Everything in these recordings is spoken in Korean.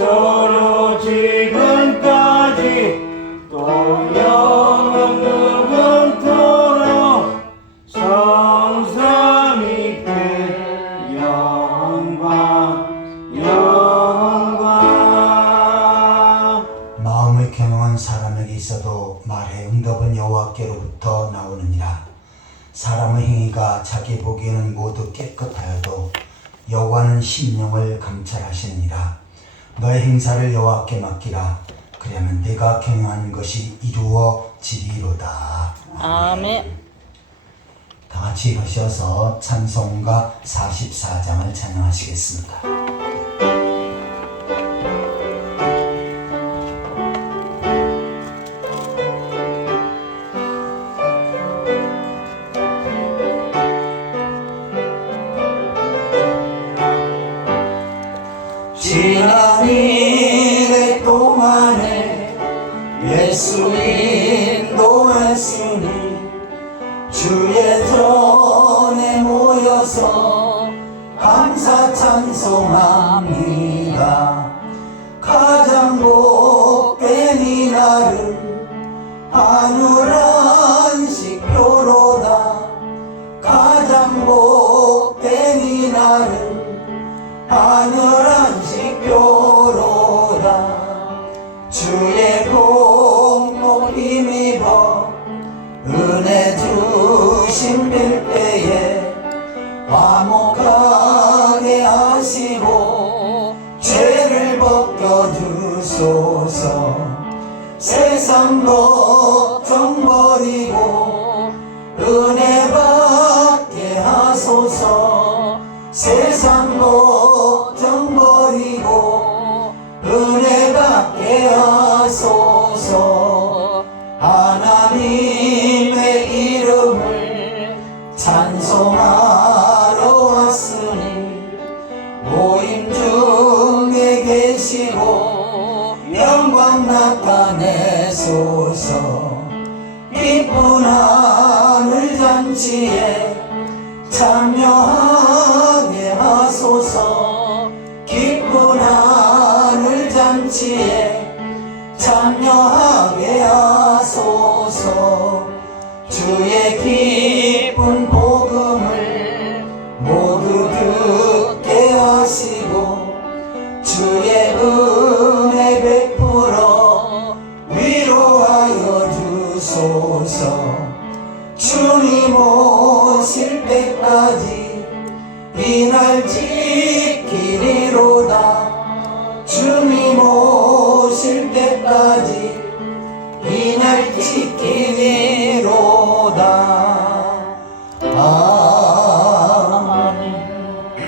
서로 지금까지 또 영원 영원토록 성삼위께 영광 영광. 마음을 경영한 사람에게 있어도 말의 응답은 여호와께로부터 나오느니라. 사람의 행위가 자기 보기에는 모두 깨끗하여도 여호와는 심령을 감찰하시느니라. 너의 행사를 여호와께 맡기라. 그러면 네가 경영하는 것이 이루어지리로다. 아멘. 다 같이 일어서서 찬송가 44장을 찬양하시겠습니다. 지난 일의 동안에 예수 인도했으니 주의 전에 모여서 감사 찬송합니다. 가장 복된 이날은 안울한식표로다. 가장 복된 이날은 하늘한식표로다. 주의 복 높이 입어 은혜 주신 빌때에 화목하게 하시고 죄를 벗겨주소서. 세상 걱정 버리고 은혜 받게 하소서. 세상 걱정 버리고 은혜 받게 하소서. 하나님의 이름을 찬송하러 왔으니 모임 중에 계시고 영광 나타내소서. 기쁜 하늘 잔치에 참여하게 하소서. 기쁜 하늘 잔치에 참여하게 하소서. 주의 기쁜 복음을 모두 듣게 하시고 주의 은혜 베풀어 위로하여 주소서. 주님 오실 때까지 이날 지키리로다. 주님 오실 때까지 이날 지키리로다. 아멘.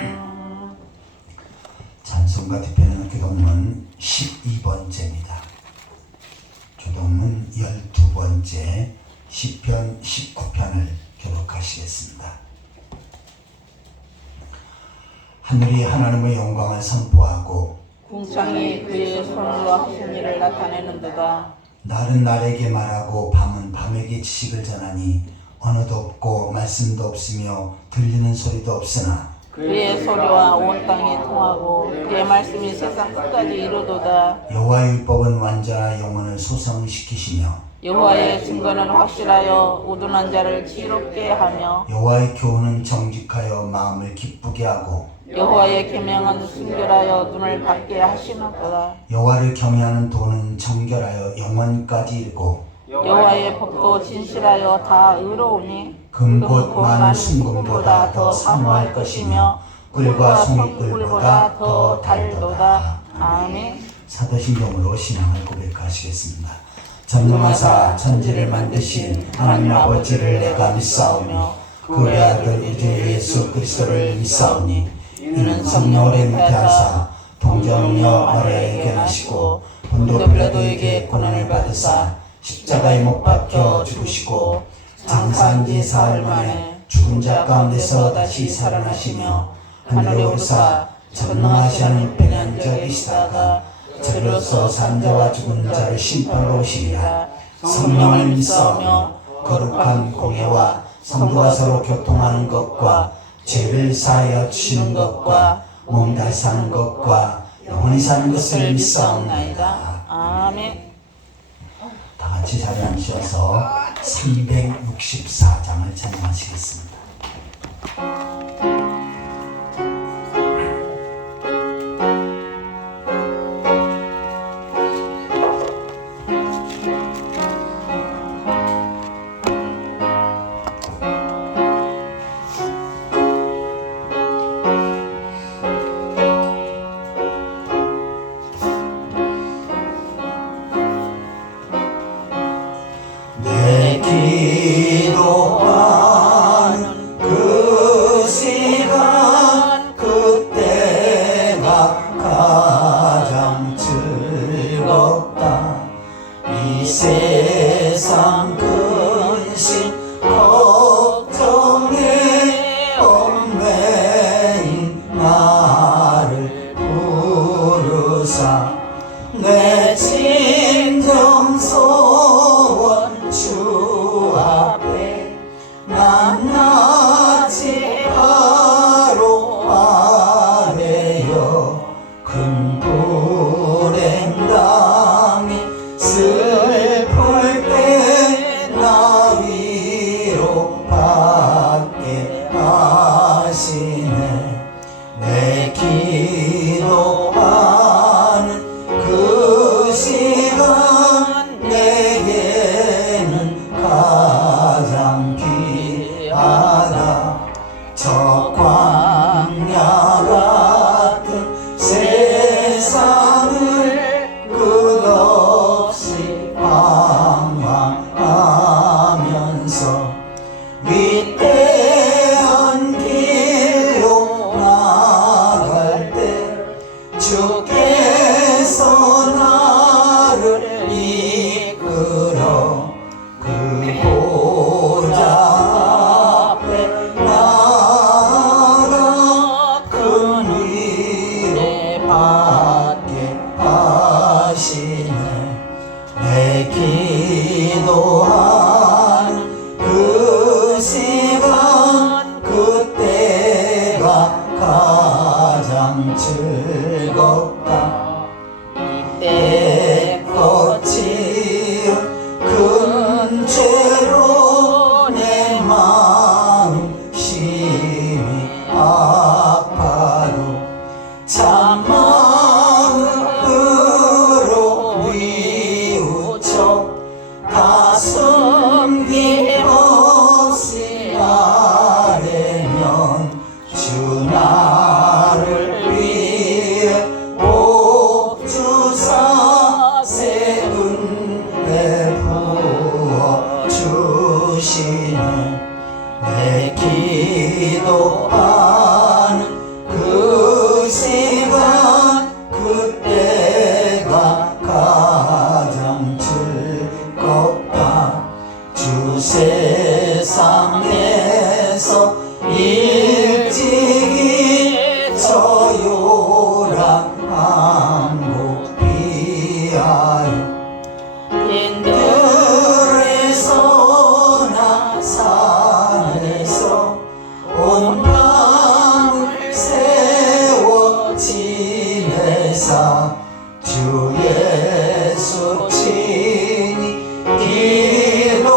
찬송가 대표는 교동문 12번째입니다. 교동문 12번째 시편 19편을 교독하시겠습니다. 하늘이 하나님의 영광을 선포하고 궁창이 그의 손으로 하신 일을 나타내는도다. 날은 날에게 말하고 밤은 밤에게 지식을 전하니 언어도 없고 말씀도 없으며 들리는 소리도 없으나 그의 소리와 온 땅이 통하고 그의 말씀이 세상 끝까지 이르도다. 여호와의 율법은 완전한 영혼을 소성시키시며 여호와의 증거는 확실하여 우둔한 자를 지롭게 하며 여호와의 교훈은 정직하여 마음을 기쁘게 하고 여호와의 계명은 순결하여 눈을 밝게 하시는도다. 여호와를 경외하는 도는 정결하여 영원까지 이르고 여호와의 법도 진실하여 다 의로우니 금곧 많은 순금보다 더 사모할 것이며 꿀과 송이꿀보다 더 달도다. 아멘. 사도신경으로 신앙을 고백하시겠습니다. 전능하사 천지를 만드신 하나님 아버지를 내가 믿사오며 그의 아들 우주 예수 그리스도를 믿사오니 이는 성령을 잉태하사 동정녀 마리아에게 나시고 본도 빌라도에게 고난을 받으사 십자가에 못 박혀 죽으시고 장사한 지 사흘 만에 죽은 자 가운데서 다시 살아나시며 하늘에 오르사 전능하신 하나님께 앉아 계시다가 저리로서 산자와 죽은 자를 심판하러 오시리라. 성령을 믿사오며 거룩한 공예와 성도가 서로 교통하는 것과 죄를 사하여 주시는 것과 몸 다시 사는 것과 영원히 사는 것을 믿사옵나이다. 믿사옵나이다. 아멘. 다 같이 자리에 앉으셔서 364장을 찬양하시겠습니다. 내 기도하는 그 시간 그때가 가장 즐겁다. 이 세상 근심 걱정에 얽매인 나를 부르사 내 진정 소원 주 앞에 낱낱이 바로 아뢰어 큰 불행 당해 슬플 때 나 위로받게 하시네. 내 기도하는 그 시간 내게는 가장 귀하다. 저 광야 같은 세상을 끝없이 방황하면서 위대한 길로 나갈 때 주께서 나를 이끌어 그 보좌 앞에 나아가 큰 위로 받게 하시네. 내 기도하는 그 시간 그때가 가장 즐겁다. 내 거치은 큰 죄로 내 마음 심히 아파도 참 마음으로 위우쳐 다 숨김없이 아뢰면 주 나를 위해 옥주사 새 은혜 부어 주시네. 내 기도하는 그 시간 그때가 가장 즐겁다. 주 세상에서 일찍이 저 요란항구 피하여 들에서나 산에서 온 마음을 세워 지내사 주 예수 친히 기도로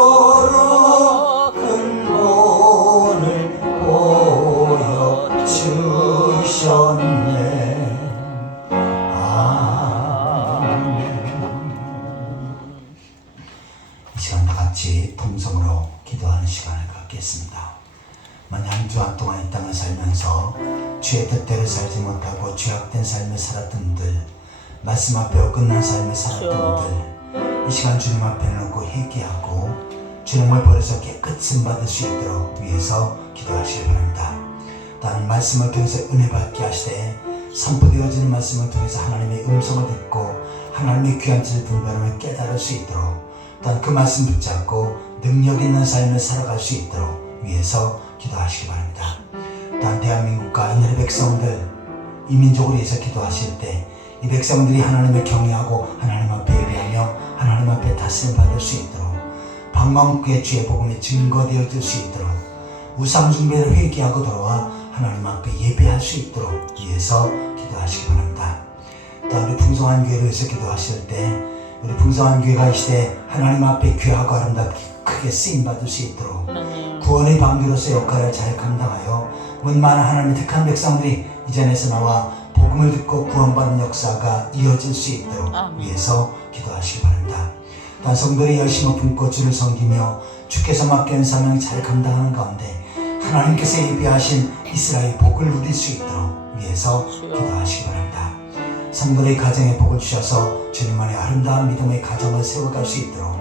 큰 본을 보여주셨네. 이 시간 다 같이 통성으로 기도하는 시간을 갖겠습니다. 만약 한 주간 동안 이 땅을 살면서 주의 뜻대로 살지 못하고 죄악된 삶을 살았던 분들, 말씀 앞에 어긋난 삶을 살았던 분들, 이 시간 주님 앞에 놓고 회개하고 주님을 버려서 깨끗이 받을 수 있도록 위해서 기도하시기 바랍니다. 또한 말씀을 통해서 은혜 받게 하시되 선포되어지는 말씀을 통해서 하나님의 음성을 듣고 하나님의 귀한 뜻을 분별하며 깨달을 수 있도록, 또한 그 말씀 붙잡고 능력 있는 삶을 살아갈 수 있도록 위해서 기도하시기 바랍니다. 또한 대한민국과 하늘의 백성들, 이 민족을 위해서 기도하실 때 이 백성들이 하나님을 경외하고 하나님 앞에 예배하며 하나님 앞에 다스림 받을 수 있도록, 방방국의 주의 복음이 증거되어질 수 있도록, 우상 숭배를 회개하고 돌아와 하나님 앞에 예배할 수 있도록 위해서 기도하시기 바랍니다. 또 우리 풍성한 교회를 위해서 기도하실 때 우리 풍성한 교회가 이 시대 하나님 앞에 귀하고 아름답게 크게 쓰임받을 수 있도록 구원의 방주로서 역할을 잘 감당하여 많은 하나님의 택한 백성들이 이 자리에서 나와 복음을 듣고 구원받는 역사가 이어질 수 있도록 위해서 기도하시기 바랍니다. 또한 성도들이 열심히 품고 주를 섬기며 주께서 맡겨진 사명을 잘 감당하는 가운데 하나님께서 예비하신 이스라엘 복을 누릴 수 있도록 위해서 기도하시기 바랍니다. 성도들의 가정에 복을 주셔서 주님만의 아름다운 믿음의 가정을 세워갈 수 있도록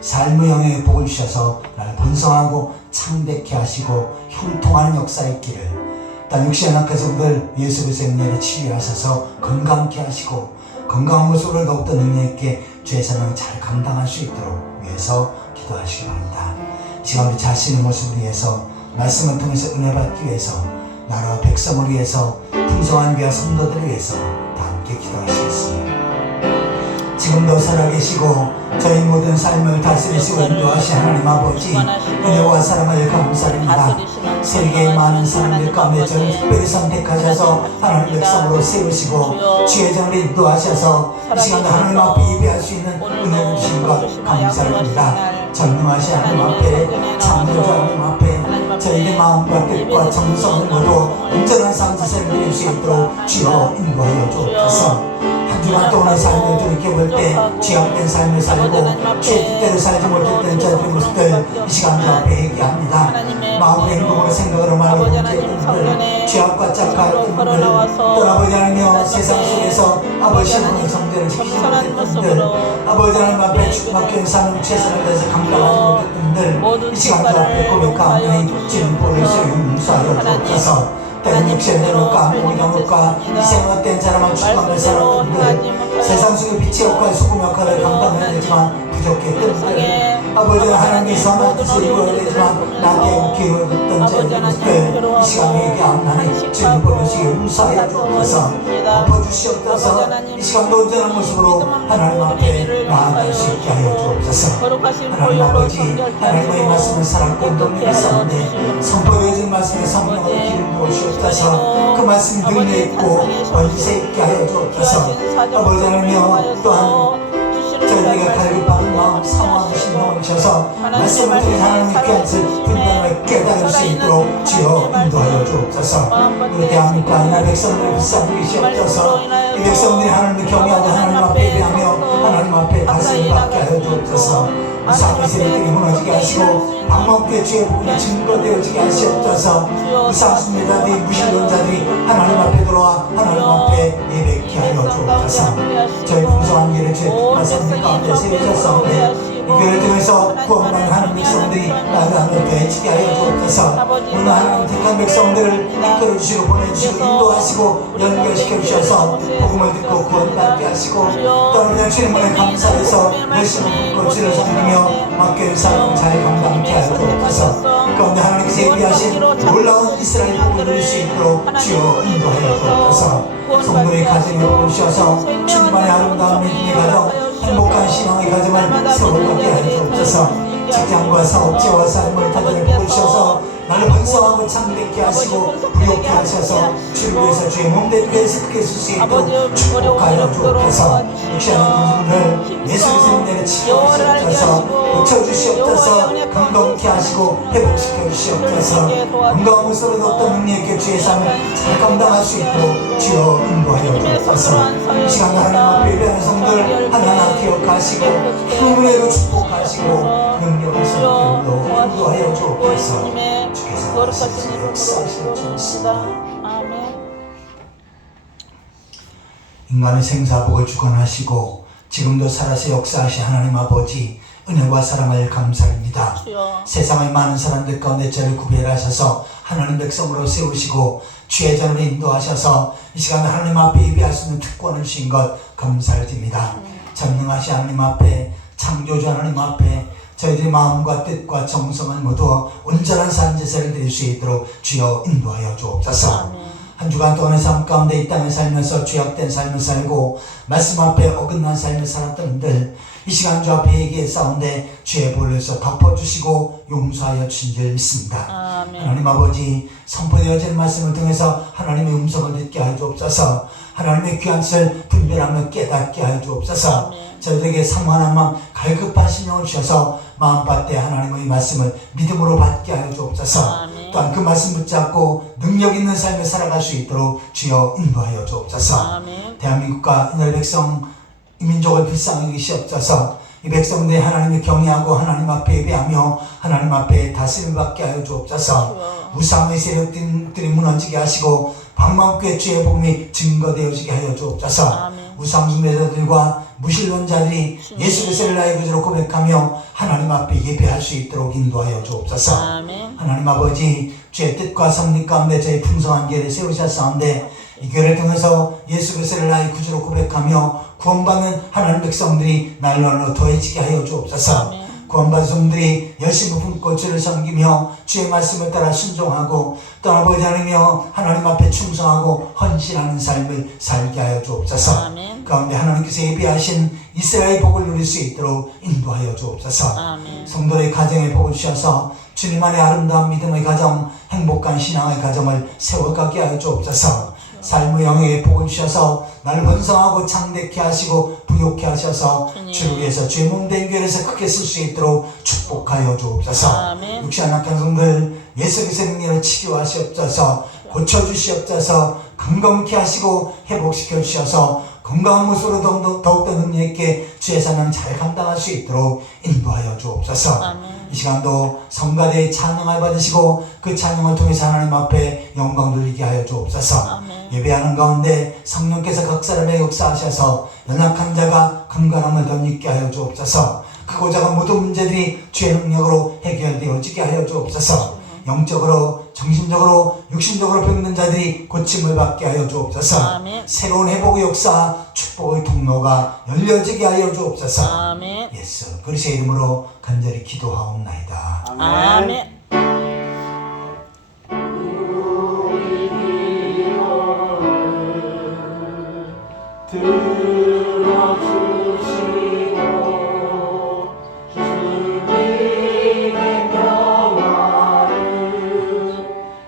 삶의 영역에 복을 주셔서 나를 번성하고 창백케 하시고 형통하는 역사의 길을 땅 육신의 낙한 성도들 예수 그리스도의 은혜를 치유하셔서 건강케 하시고 건강한 모습으로 더욱더 능력 있게 주의 사명을 잘 감당할 수 있도록 위해서 기도하시기 바랍니다. 지금 우리 자신의 모습을 위해서 말씀을 통해서 은혜 받기 위해서 나라와 백성을 위해서 풍성한 교회 성도들을 위해서 다 함께 기도하시겠습니다. 지금도 살아계시고 저희 모든 삶을 다스리시고 인도하신 하나님 아버지 은혜와 사랑을 감사드립니다. 세계의 많은 사람들 가운데 저를 특별히 선택하셔서 하나님 백성으로 세우시고 주의 전을 인도하셔서 이 시간도 하나님 앞에 예배할 수 있는 은혜를 주신 것 감사드립니다. 전능하신 하나님 앞에 창조주 하나님 앞에 저희의 마음과 뜻과 정성을 모두 온전한 삶을 드릴 수 있도록 주여 인도하여 주옵소서. 한 주간 동안의 삶을 돌이켜볼 때 죄악된 삶을 살고 죄 뜻대로 살지 못했던 저들의 모습들 이 시간 주 앞에 얘기합니다. 마음으로 행동으로 생각으로 말로 범죄했던 분들 죄악과 짝가했던 분들 떠나보지 않으며 세상 속에서 아버지 하나님의 정죄를 지키지 못했던 분들 아버지 하나님 앞에 축복된 삶을 최선을 다해서 감당하지 못했던 분들 이 시간 주 앞에 고백하오니 주님 보내서 용서하여 주옵소서. 때는 육신대로 까먹은 영혼과 이생 헛된 사람을 추구하며 살았던 분들 세상 속의 빛의 역할 소금 역할을 감당해야 되지만 부족했던 분들 아버지 하나님의 선한 뜻을 이루어야 되지만 나게 기울었던 저의 모습들 이 시간에 얘기하오나니 주님 보내시 용서하여 주옵소서. 덮어주시옵소서. 이 시간도 온전한 모습으로 하나님 앞에 나아갈 수 있게 하여 주옵소서. 하나님 아버지 하나님의 말씀을 살았고 능력이 있었는데 선포되어진 말씀의 성령으로 기름 부으시옵소서. 그 말씀이 능력 있고 번세 있게 하여 주옵소서. 아버지 하나님 또한 저희가 갈급하는 마음 상황 신령을 주셔서 말씀을 통해 하나님의 귀한 뜻을 분명하게 깨달을 수 있도록 주여 인도하여 주옵소서. 우리 대한민국 하나님의 백성들을 불쌍히 여기시옵소서. 이 백성들이 하나님을 경외하고 하나님 앞에 예배하며 하나님 앞에 다스림을 받게 하여 주옵소서. 이상의 세력들이 무너지게 하시고 방목교회 주의 복음이 증거되어지게 하시옵소서. 이상순례자들이 무신론자들이 하나님 앞에 들어와 하나님 앞에 예배케 하여 주옵소서. 저희 풍성한 교회를 주의 뜻과 성령 가운데 세우셨사오니 이 교회를 통해서 구원받는 하나님 백성들이 나아가며 되지게 하여 주옵소서. 오늘 하나님 택한 백성들을 이끌어주시고 보내주시고 인도하시고 연결시켜 주셔서 복음을 듣고 구원받게 하시고 또 우리 주님을 감사해서 열심히 품고 주를 섬기며 맡겨진 사명을 잘 감당케 하여 주옵소서. 그런데 하나님께서 예비하신 놀라운 이스라엘 복을 누릴 수 있도록 주여 인도하여 주옵소서. 성도의 가정에 복을 주셔서 주님만의 아름다운 믿음의 가정 행복한 신앙의 가정을 세워가게 하여 주옵소서. 직장과 사업체와 삶을 다들 복을 주셔서 나를 번성하고 창백케 하시고 부욕케 하셔서 주를 위해서 주의 몸된 교회에서 크게 쓸 수 있도록 축복하여 주옵소서. 육신의 분들을 예수 그리스도의 은혜를 치유하시옵소서. 고쳐주시옵소서. 감동케 하시고 회복시켜 주시옵소서. 건강한 모습으로 어떤 능력 있게 주의 삶을 잘 감당할 수 있도록 주여 인도하여 주옵소서. 이 시간 하나님 앞에 예배하는 성도를 하나하나 기억하시고 그 은혜로 축복하시고 능력을 성결로 인도하여 주옵소서. 거룩하신 이름으로 기도드립니다. 아멘. 인간의 생사복을 주관하시고 지금도 살아서 역사하신 하나님 아버지 은혜와 사랑을 감사합니다. 주여. 세상의 많은 사람들 가운데 저를 구별하셔서 하나님 백성으로 세우시고 주의 전을 인도하셔서 이 시간 하나님 앞에 예배할 수 있는 특권을 주신 것 감사를 드립니다. 전능하신 하나님 앞에 창조주 하나님 앞에 저희들의 마음과 뜻과 정성을 모두 온전한 삶 제사를 드릴 수 있도록 주여 인도하여 주옵소서. 한 주간 동안의 삶 가운데 이 땅에 살면서 죄악된 삶을 살고 말씀 앞에 어긋난 삶을 살았던 분들 이 시간 주 앞에 얘기했사온데 주의 보혈로서 덮어주시고 용서하여 주신 줄 믿습니다. 아멘. 하나님 아버지 선포되어진 말씀을 통해서 하나님의 음성을 듣게 하여 주옵소서. 하나님의 귀한 뜻을 분별하며 깨닫게 하여 주옵소서. 아멘. 저희들에게 상황한 마음 갈급한 심령을 주셔서 마음밭에 하나님의 말씀을 믿음으로 받게 하여 주옵소서. 아멘. 또한 그 말씀 붙잡고 능력 있는 삶을 살아갈 수 있도록 주여 인도하여 주옵소서. 아멘. 대한민국과 이날 백성 이 민족을 불쌍히 여기시옵소서. 이 백성들이 하나님을 경외하고 하나님 앞에 예배하며 하나님 앞에 다스림을 받게 하여 주옵소서. 우상의 세력들이 무너지게 하시고 방망교회 주의 복음이 증거되어지게 하여 주옵소서. 아멘. 우상숭배자들과 무신론자들이 예수 그리스도를 나의 구주로 고백하며 하나님 앞에 예배할 수 있도록 인도하여 주옵소서. 아멘. 하나님 아버지, 주의 뜻과 섭리 가운데 저희 풍성한 교회를 세우셨사온데 이 교회를 통해서 예수 그리스도를 나의 구주로 고백하며 구원받는 하나님 백성들이 날로 더해지게 하여 주옵소서. 아멘. 구원받은 성들이 열심히 품고 주를 섬기며 주의 말씀을 따라 순종하고 또 아버지 하나님이여 하나님 앞에 충성하고 헌신하는 삶을 살게 하여 주옵소서. 아멘. 가운데 하나님께서 예비하신 이스라엘 복을 누릴 수 있도록 인도하여 주옵소서. 아멘. 성도의 가정에 복을 주셔서 주님 안에 아름다운 믿음의 가정, 행복한 신앙의 가정을 세워가게 하여 주옵소서. 삶의 영역에 복을 주셔서 나를 번성하고 창대케 하시고 부욕케 하셔서 주를 위해서 주의 몸된 교회에서 크게 쓸 수 있도록 축복하여 주옵소서. 아멘. 육신한 약한 성들 예수 그리스도의 능력으로 치료하시옵소서. 고쳐주시옵소서. 건강케 하시고 회복시켜 주셔서 건강한 모습으로 더욱더 능력 있게 주의 사명 잘 감당할 수 있도록 인도하여 주옵소서. 아멘. 이 시간도 성가대의 찬양을 받으시고 그 찬양을 통해서 하나님 앞에 영광 돌리게 하여 주옵소서. 아멘. 예배하는 가운데 성령께서 각 사람에게 역사하셔서 연약한 자가 건강함을 덧입게 하여 주옵소서. 크고 작은 모든 문제들이 주의 능력으로 해결되어지게 하여 주옵소서. 영적으로, 정신적으로, 육신적으로 병든 자들이 고침을 받게 하여 주옵소서. 아멘. 새로운 회복의 역사, 축복의 통로가 열려지게 하여 주옵소서. 아멘. 예수 그리스도의 이름으로 간절히 기도하옵나이다. 아멘. 들어주시고 주님의 평화를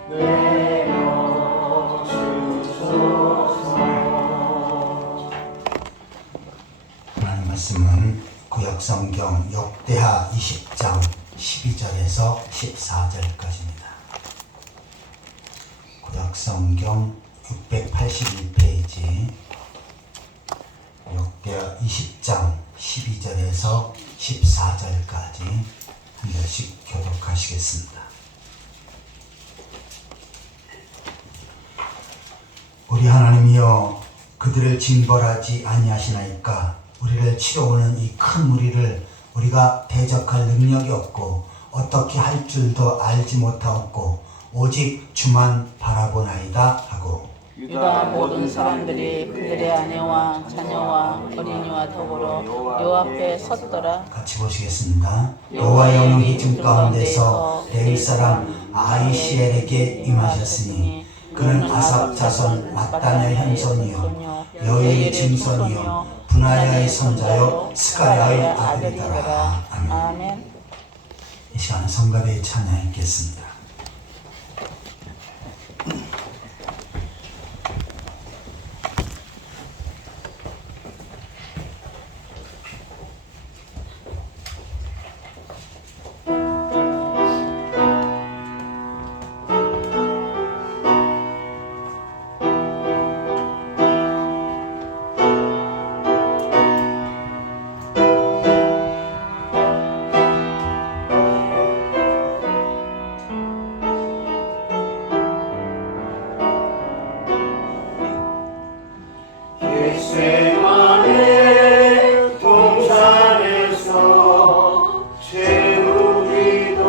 내려주소서. 하나님 말씀은 구약성경 역대하 20장 12절에서 14절까지입니다. 구약성경 681페이지 역대하 20장 12절에서 14절까지 한 절씩 교독하시겠습니다. 우리 하나님이여 그들을 징벌하지 아니하시나이까. 우리를 치러오는 이 큰 무리를 우리가 대적할 능력이 없고 어떻게 할 줄도 알지 못하였고 오직 주만 바라보나이다 하고 유다 모든 사람들이 그들의 아내와 자녀와 어린이와 더불어 여호와 앞에 섰더라. 같이 보시겠습니다. 여호와의 영이 중 가운데서 레위 사람 아이시엘에게 임하셨으니 그는 아삽 자손 mattan의 현손이요 여일의 증손이요 분하야의 손자요 스가랴의 아들이더라. 아멘. 아멘. 이 시간은 성가대의 찬양 읽겠습니다. 겟세마네 동산에서 최후기도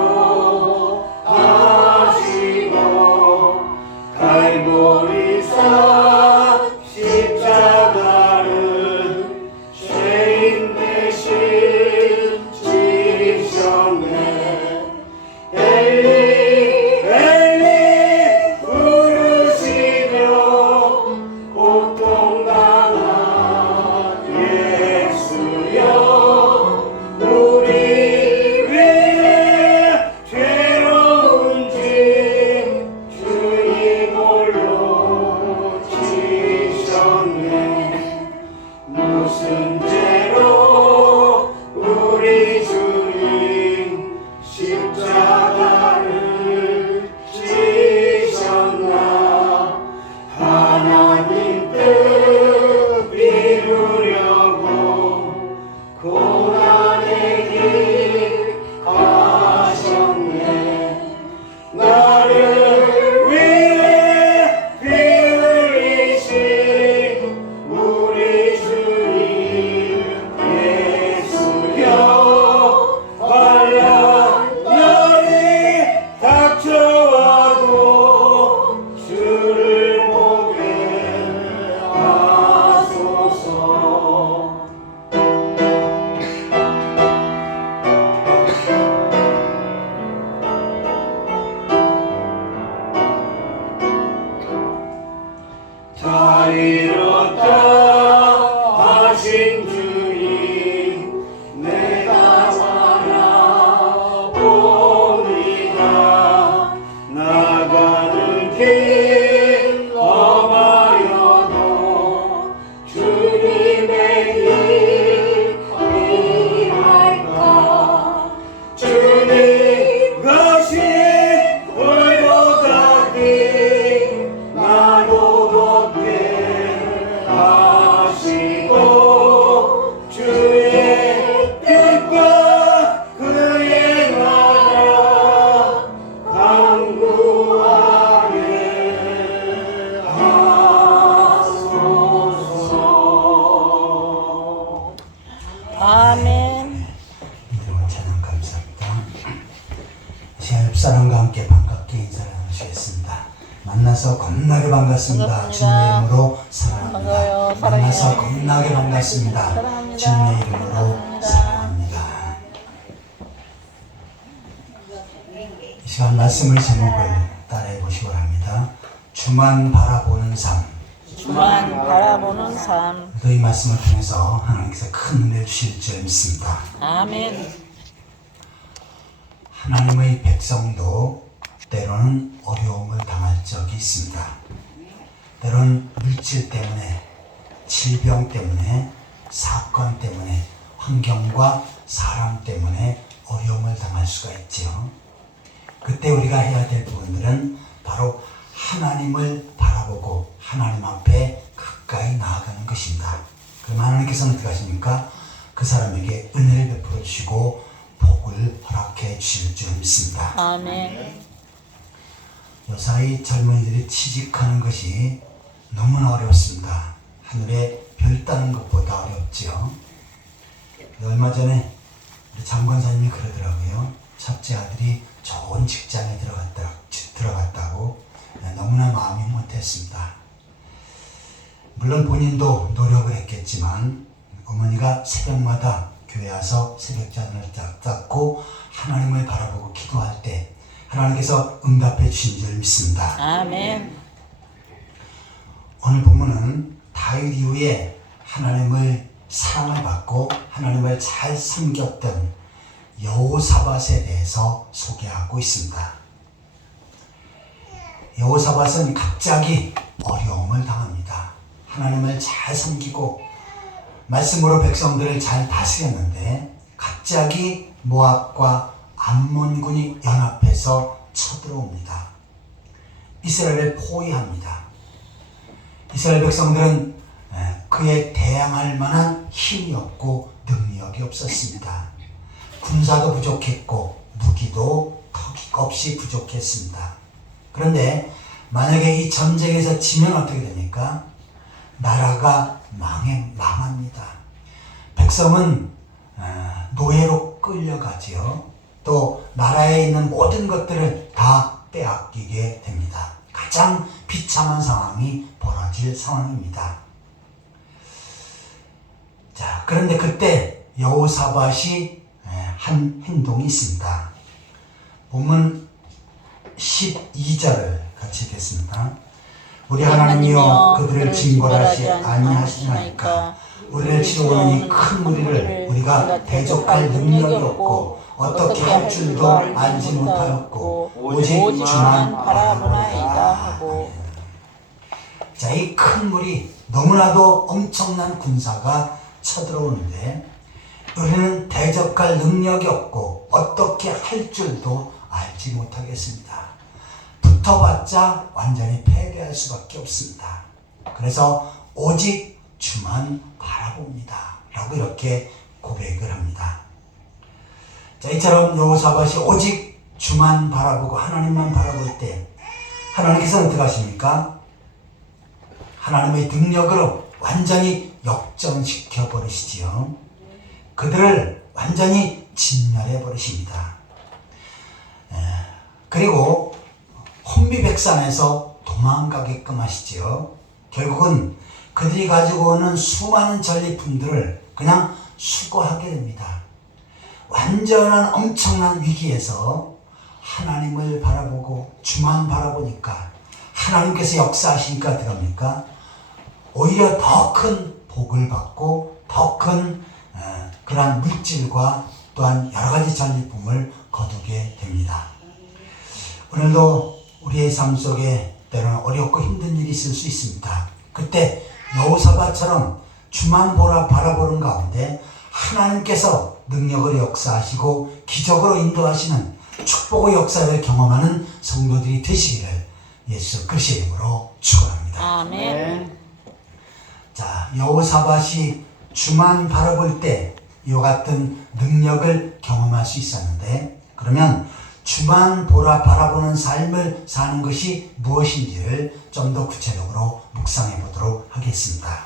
하시고 갈보리산 십자가를 죄인 대신 지셨네. 엘리 엘리 부르시며 고통당한 주님 내가 바라봅니다. 나가는 길 험하여도 주님의 길 할까. 주님 가신 돌보다니 나도 걷게 하시고 주의 뜻과 그의 나라 강구하게 하소서. 아멘. 이름을 찬양 감사합니다. 시간 옆 사람과 함께 반갑게 인사를 나누시겠습니다. 만나서 겁나게 반갑습니다. 반갑습니다. 주님의 이름으로 사랑합니다. 반가워요. 만나서 사랑해요. 겁나게 반갑습니다. 사랑합니다. 주님의 이름으로 사랑합니다. 사랑합니다. 이 시간 말씀의 제목을 따라해 보시기 바랍니다. 주만 바라보는 삶. 주만 바라보는 삶. 이 말씀을 통해서 하나님께서 큰 은혜를 주실 줄 믿습니다. 아멘. 하나님의 백성도 때로는 어려움을 당할 적이 있습니다. 때로는 물질 때문에, 질병 때문에, 사건 때문에, 환경과 사람 때문에 어려움을 당할 수가 있죠. 그때 우리가 해야 될 부분들은 바로 하나님을 바라보고 하나님 앞에 가까이 나아가는 것입니다. 그럼 하나님께서는 어떻게 하십니까? 그 사람에게 은혜를 베풀어 주시고 복을 허락해 주실 줄 믿습니다. 아멘. 요사이 젊은이들이 취직하는 것이 너무나 어렵습니다. 하늘에 별 따는 것보다 어렵죠. 얼마 전에 우리 장관사님이 그러더라고요. 첫째 아들이 좋은 직장에 들어갔다고 너무나 마음이 못했습니다. 물론 본인도 노력을 했겠지만 어머니가 새벽마다 교회 와서 새벽잔을 잡고 하나님을 바라보고 기도할 때 하나님께서 응답해 주신 줄 믿습니다. 아멘. 오늘 본문은 다윗 이후에 하나님을 사랑을 받고 하나님을 잘 섬겼던 여호사밧에 대해서 소개하고 있습니다. 여호사밧은 갑자기 어려움을 당합니다. 하나님을 잘 섬기고 말씀으로 백성들을 잘 다스렸는데 갑자기 모압과 암몬군이 연합해서 쳐들어옵니다. 이스라엘을 포위합니다. 이스라엘 백성들은 그에 대항할 만한 힘이 없고 능력이 없었습니다. 군사도 부족했고 무기도 턱없이 부족했습니다. 그런데 만약에 이 전쟁에서 지면 어떻게 됩니까? 나라가 망합니다. 백성은 노예로 끌려가지요. 또 나라에 있는 모든 것들을 다 빼앗기게 됩니다. 가장 비참한 상황이 벌어질 상황입니다. 자, 그런데 그때 여호사밧이 한 행동이 있습니다. 본문 12절을 같이 읽겠습니다. 우리 하나님이여 그들을 징벌하지 아니하시나이까. 우리를 치러오는 이 큰 무리를 우리가 대적할 능력이 없고 어떻게 할 줄도 알지 못하였고 오직 주만 바라보나이다 하고. 자, 이 큰 무리 너무나도 엄청난 군사가 쳐들어오는데 우리는 대적할 능력이 없고 어떻게 할 줄도 알지 못하겠습니다. 붙어봤자 완전히 패배할 수밖에 없습니다. 그래서 오직 주만 바라봅니다 라고 이렇게 고백을 합니다. 자, 이처럼 여호사밧이 오직 주만 바라보고 하나님만 바라볼 때 하나님께서는 어떻게 하십니까? 하나님의 능력으로 완전히 역전시켜 버리시지요. 그들을 완전히 진멸해 버리십니다. 그리고 혼비백산에서 도망가게끔 하시지요. 결국은 그들이 가지고 오는 수많은 전리품들을 그냥 수거하게 됩니다. 완전한 엄청난 위기에서 하나님을 바라보고 주만 바라보니까 하나님께서 역사하시니까 어떡합니까? 오히려 더 큰 복을 받고 더 큰 그러한 물질과 또한 여러 가지 전리품을 거두게 됩니다. 오늘도 우리의 삶 속에 때로는 어렵고 힘든 일이 있을 수 있습니다. 그때 여호사밧처럼 주만 바라보는 가운데 하나님께서 능력을 역사하시고 기적으로 인도하시는 축복의 역사를 경험하는 성도들이 되시기를 예수 그리스도의 이름으로 축원합니다. 아멘. 자, 여호사밧이 주만 바라볼 때 이와 같은 능력을 경험할 수 있었는데, 그러면 주만 바라보는 삶을 사는 것이 무엇인지를 좀 더 구체적으로 묵상해 보도록 하겠습니다.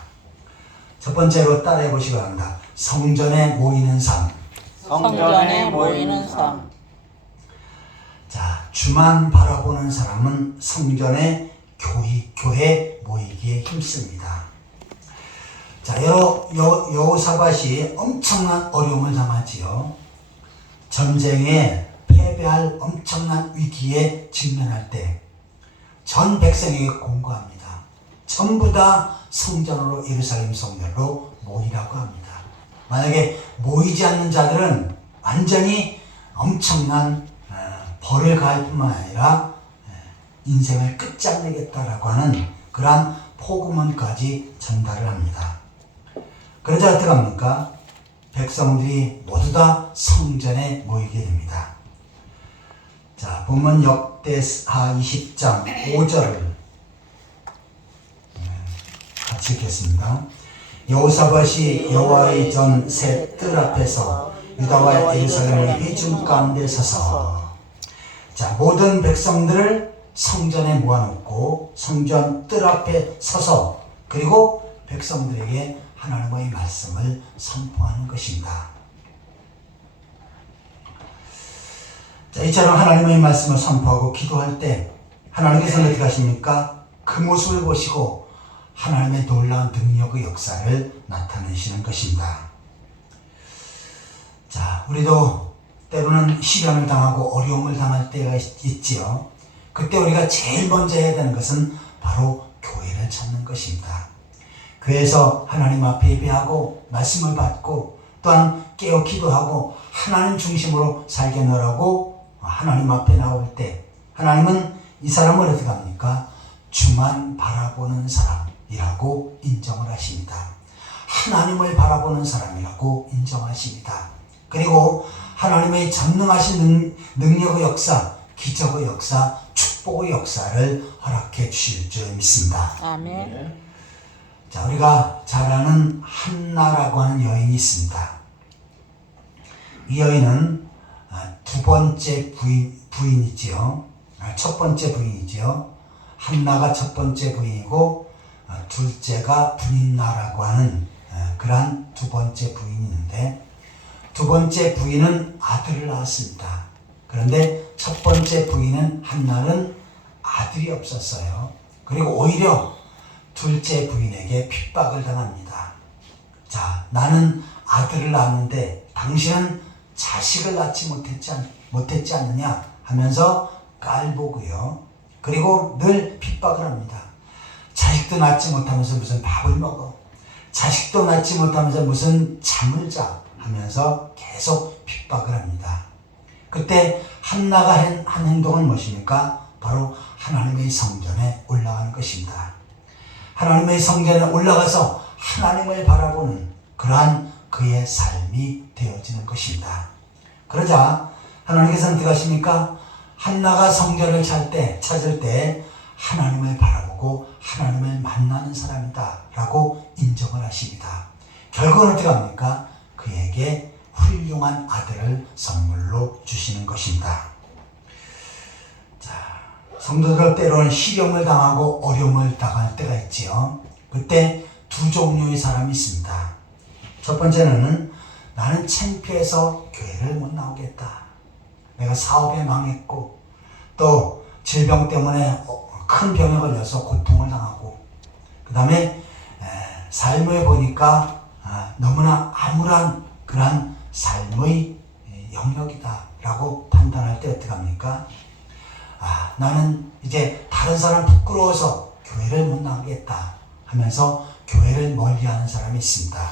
첫 번째로 따라해 보시기 바랍니다. 성전에 모이는 삶. 성전에 모이는 삶. 자, 주만 바라보는 사람은 성전에 교회 모이기에 힘씁니다. 자, 여호사밧이 엄청난 어려움을 당하지요. 전쟁에 패배할 엄청난 위기에 직면할 때 전 백성에게 공고합니다. 전부 다 성전으로, 예루살렘 성전으로 모이라고 합니다. 만약에 모이지 않는 자들은 완전히 엄청난 벌을 가할 뿐만 아니라 인생을 끝장내겠다라고 하는 그러한 포고문까지 전달을 합니다. 그러자 어떻게 합니까? 백성들이 모두 다 성전에 모이게 됩니다. 자, 본문 역대하 20장 5절을 같이 읽겠습니다. 여호사밧이 여호와의 전 새 뜰 앞에서 유다와 예루살렘의 회중 가운데 서서, 자, 모든 백성들을 성전에 모아놓고 성전 뜰 앞에 서서, 그리고 백성들에게 하나님의 말씀을 선포하는 것입니다. 자, 이처럼 하나님의 말씀을 선포하고 기도할 때 하나님께서는 어떻게 하십니까? 그 모습을 보시고 하나님의 놀라운 능력의 역사를 나타내시는 것입니다. 자, 우리도 때로는 시련을 당하고 어려움을 당할 때가 있지요. 그때 우리가 제일 먼저 해야 되는 것은 바로 교회를 찾는 것입니다. 교회에서 하나님 앞에 예배하고 말씀을 받고 또한 깨어 기도하고 하나님 중심으로 살게 하라고 하나님 앞에 나올 때 하나님은 이 사람을 어떻게 합니까? 주만 바라보는 사람이라고 인정을 하십니다. 하나님을 바라보는 사람이라고 인정하십니다. 그리고 하나님의 전능하신 능력의 역사, 기적의 역사, 축복의 역사를 허락해 주실 줄 믿습니다. 아멘. 자, 우리가 잘 아는 한나라고 하는 여인이 있습니다. 이 여인은 두 번째 부인이지요. 첫 번째 부인이지요. 한나가 첫 번째 부인이고 둘째가 분인나라고 하는 그러한 두 번째 부인이 있는데, 두 번째 부인은 아들을 낳았습니다. 그런데 첫 번째 부인은 한나는 아들이 없었어요. 그리고 오히려 둘째 부인에게 핍박을 당합니다. 자, 나는 아들을 낳았는데 당신은 자식을 낳지 못했지 않느냐 하면서 깔보고요. 그리고 늘 핍박을 합니다. 자식도 낳지 못하면서 무슨 밥을 먹어, 자식도 낳지 못하면서 무슨 잠을 자 하면서 계속 핍박을 합니다. 그때 한나가 한 행동은 무엇입니까? 바로 하나님의 성전에 올라가는 것입니다. 하나님의 성전에 올라가서 하나님을 바라보는 그러한 그의 삶이 되어지는 것입니다. 그러자 하나님께서는 어떻게 하십니까? 한나가 성전을 찾을 때 하나님을 바라보고 하나님을 만나는 사람이다 라고 인정을 하십니다. 결국은 어떻게 합니까? 그에게 훌륭한 아들을 선물로 주시는 것입니다. 자, 성도들 때로는 시련을 당하고 어려움을 당할 때가 있지요. 그때 두 종류의 사람이 있습니다. 첫 번째는 나는 창피해서 교회를 못 나오겠다. 내가 사업에 망했고 또 질병 때문에 큰 병에 걸려서 고통을 당하고, 그 다음에 삶을 보니까 너무나 암울한 그러한 삶의 영역이다 라고 판단할 때 어떻게 합니까? 나는 이제 다른 사람 부끄러워서 교회를 못 나가겠다 하면서 교회를 멀리하는 사람이 있습니다.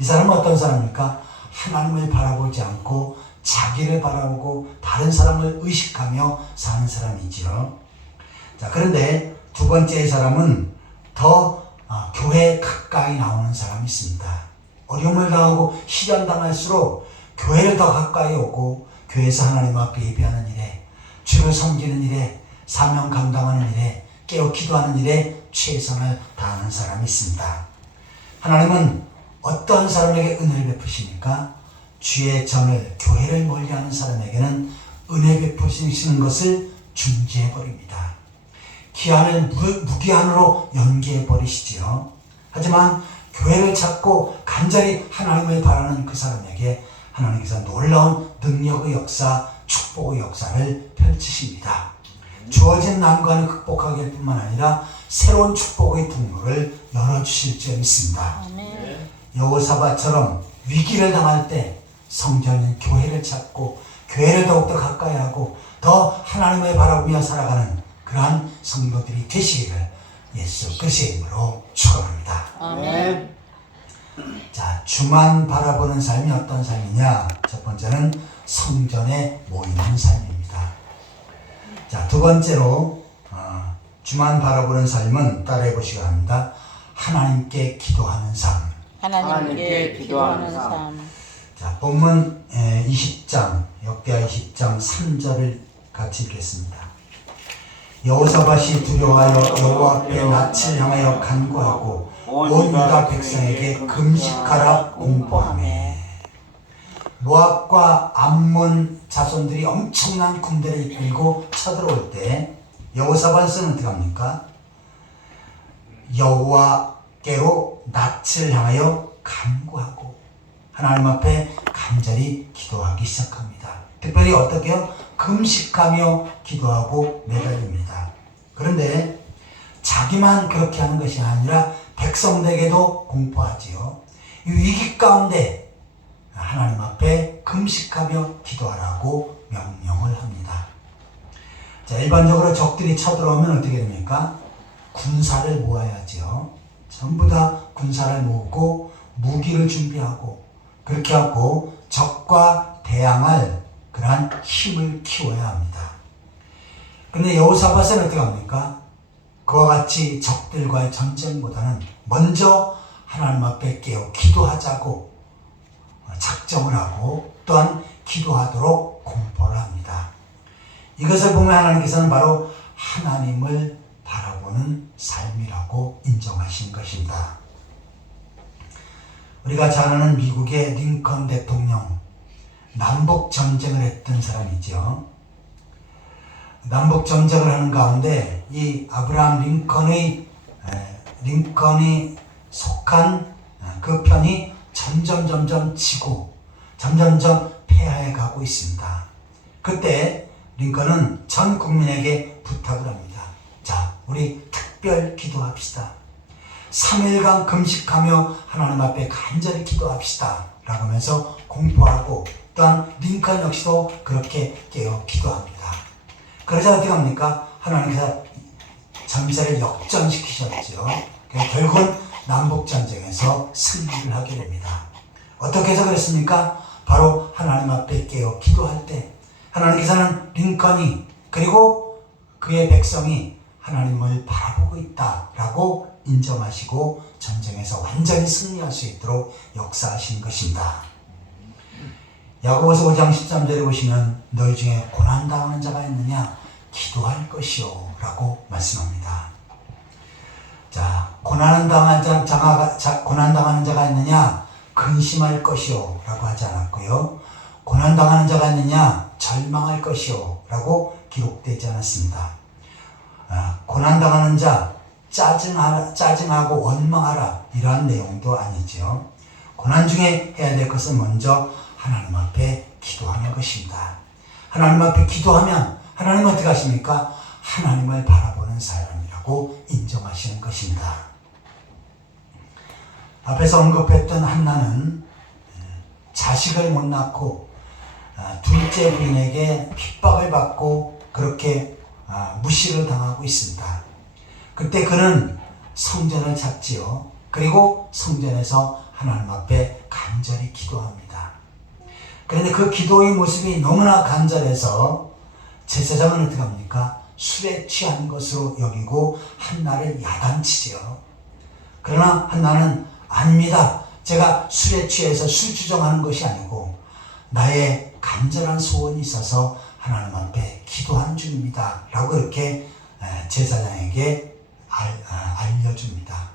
이 사람은 어떤 사람입니까? 하나님을 바라보지 않고 자기를 바라보고 다른 사람을 의식하며 사는 사람이지요. 자, 그런데 두 번째 사람은 더 교회에 가까이 나오는 사람이 있습니다. 어려움을 당하고 시련당할수록 교회를 더 가까이 오고 교회에서 하나님 앞에 예배하는 일에, 주를 섬기는 일에, 사명 감당하는 일에, 깨어 기도하는 일에 최선을 다하는 사람이 있습니다. 하나님은 어떤 사람에게 은혜를 베푸십니까? 주의 전을, 교회를 멀리하는 사람에게는 은혜 베푸시는 것을 중지해버립니다. 기한을 무기한으로 연기해버리시지요. 하지만 교회를 찾고 간절히 하나님을 바라는 그 사람에게 하나님께서 놀라운 능력의 역사, 축복의 역사를 펼치십니다. 주어진 난관을 극복하기 뿐만 아니라 새로운 축복의 통로를 열어주실 줄 믿습니다. 아멘. 여호사밧처럼 위기를 당할 때 성전인 교회를 찾고 교회를 더욱더 가까이 하고 더 하나님을 바라보며 살아가는 그러한 성도들이 되시기를 예수 그리스도의 이름으로 축원합니다. 아멘. 자, 주만 바라보는 삶이 어떤 삶이냐? 첫 번째는 성전에 모이는 삶입니다. 자, 두 번째로 주만 바라보는 삶은 따라해 보시기 바랍니다. 하나님께 기도하는 삶. 하나님께 기도하는 삶. 자, 본문 20장, 역대하 20장 3절을 같이 읽겠습니다. 여호사밧이 두려워하여 여호와 앞에 낯을 향하여 간구하고 온 유다 백성에게 금식하라 공포하매. 모압과 암몬 자손들이 엄청난 군대를 이끌고 쳐들어올 때 여호사밧은 어떻게 합니까? 여호와께로 낯을 향하여 간구하고 하나님 앞에 간절히 기도하기 시작합니다. 특별히 어떻게요? 금식하며 기도하고 매달립니다. 그런데 자기만 그렇게 하는 것이 아니라 백성들에게도 공포하지요. 이 위기 가운데 하나님 앞에 금식하며 기도하라고 명령을 합니다. 자, 일반적으로 적들이 쳐들어오면 어떻게 됩니까? 군사를 모아야지요. 전부 다 군사를 모으고 무기를 준비하고 그렇게 하고 적과 대항할 그러한 힘을 키워야 합니다. 그런데 여호사밧은 어떻게 합니까? 그와 같이 적들과의 전쟁보다는 먼저 하나님 앞에 깨어 기도하자고 작정을 하고 또한 기도하도록 공포를 합니다. 이것을 보면 하나님께서는 바로 하나님을 바라보는 삶이라고 인정하신 것입니다. 우리가 잘 아는 미국의 링컨 대통령, 남북 전쟁을 했던 사람이죠. 남북 전쟁을 하는 가운데 이 아브라함 링컨이 속한 그 편이 점점 지고 점점 폐하에 가고 있습니다. 그때 링컨은 전 국민에게 부탁을 합니다. 자, 우리 특별 기도합시다. 3일간 금식하며 하나님 앞에 간절히 기도합시다 라고 하면서 공포하고 또한 링컨 역시도 그렇게 깨어 기도합니다. 그러자 어떻게 합니까? 하나님께서 전세를 역전시키셨죠. 결국은 남북전쟁에서 승리를 하게 됩니다. 어떻게 해서 그랬습니까? 바로 하나님 앞에 깨어 기도할 때 하나님께서는 링컨이 그리고 그의 백성이 하나님을 바라보고 있다라고 인정하시고 전쟁에서 완전히 승리할 수 있도록 역사하신 것입니다. 야고보서 5장 13절에 보시면 너희 중에 고난당하는 자가 있느냐? 기도할 것이요 라고 말씀합니다. 자, 고난당하는 자가 있느냐? 근심할 것이요 라고 하지 않았고요. 고난당하는 자가 있느냐? 절망할 것이요 라고 기록되지 않았습니다. 고난당하는 자, 짜증하고 원망하라 이러한 내용도 아니죠. 고난 중에 해야 될 것은 먼저 하나님 앞에 기도하는 것입니다. 하나님 앞에 기도하면 하나님은 어떻게 하십니까? 하나님을 바라보는 사람이라고 인정하시는 것입니다. 앞에서 언급했던 한나는 자식을 못 낳고 둘째 부인에게 핍박을 받고 그렇게 무시를 당하고 있습니다. 그때 그는 성전을 찾지요. 그리고 성전에서 하나님 앞에 간절히 기도합니다. 그런데 그 기도의 모습이 너무나 간절해서 제사장은 어떻게 합니까? 술에 취한 것으로 여기고 한나를 야단치죠. 그러나 한나는 아닙니다. 제가 술에 취해서 술주정하는 것이 아니고 나의 간절한 소원이 있어서 하나님 앞에 기도한 중입니다. 라고 이렇게 제사장에게 알려줍니다.